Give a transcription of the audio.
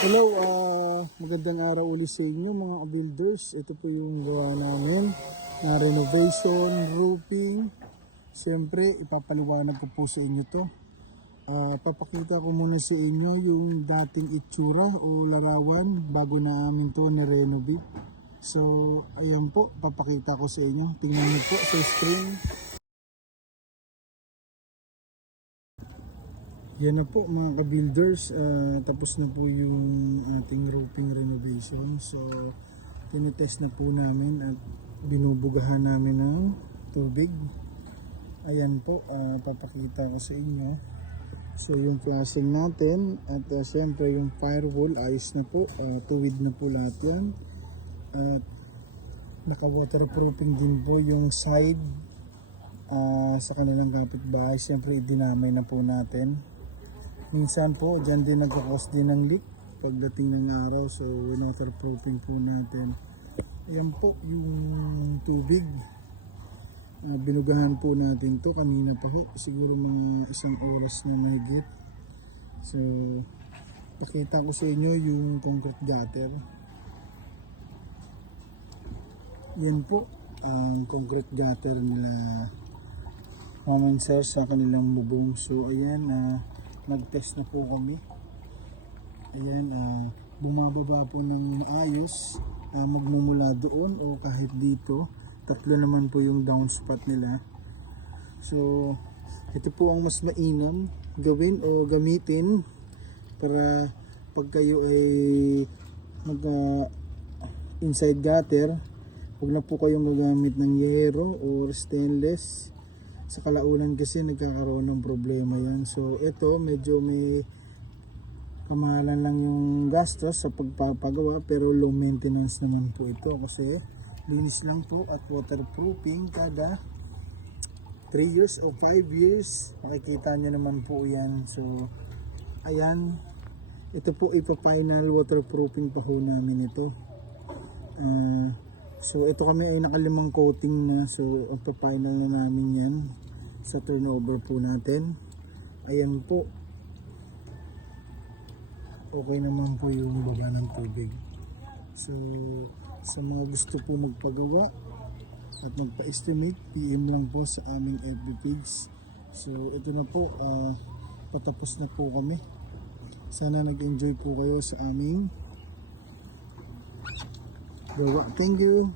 Hello, magandang araw ulit sa inyo mga builders. Ito po yung gawa namin na renovation, roofing. Siyempre, ipapaliwanag ko po sa inyo to. Papakita ko muna sa inyo yung dating itsura o larawan bago na amin to ni-renovate. So, ayan po, papakita ko sa inyo. Tingnan niyo po sa screen. Yan na po mga ka-builders, tapos na po yung ating roofing renovation. So, tinitest na po namin at binubugahan namin ng tubig. Ayan po, papakita ko sa inyo. So, yung flashing natin at syempre yung firewall, ayos na po. Tuwid na po lahat yan. At naka-waterproofing din po yung side sa kanilang kapitbahay. Syempre, idinamay na po natin. Minsan po, dyan din nagkakos din ng leak pagdating ng araw. So, waterproofing po natin. Ayan po yung tubig. Binugahan po natin to kanina pa ho. Siguro mga 1 oras na mahigit. So, pakita ko sa inyo yung concrete gutter. Yan po ang concrete gutter nila Ma'am Sir sa kanilang bubong. So, ayan, nag-test na po kami. Ayan, bumababa po ng maayos, magmumula doon o kahit dito. Tatlo naman po yung downspout nila. So, ito po ang mas mainam gawin o gamitin para pag kayo ay mag inside gutter, huwag na po kayong gagamit ng yero or stainless. Sa kalaunan kasi nagkakaroon ng problema yan. So ito medyo may kamahalan lang yung gastos sa pagpapagawa, pero low maintenance naman po ito kasi linis lang po at waterproofing kada 3 years o 5 years. Makikita nyo naman po yan. So ayan, ito po ipa-final waterproofing pa ho namin ito. So ito kami ay nakalimang coating na, so ipa-final na namin yan sa turnover po natin. Ayan po, okay naman po yung baba ng tubig. So sa mga gusto po magpagawa at magpa-estimate, PM lang po sa aming FB page. So ito na po, patapos na po kami. Sana nag-enjoy po kayo sa aming gawa. Thank you.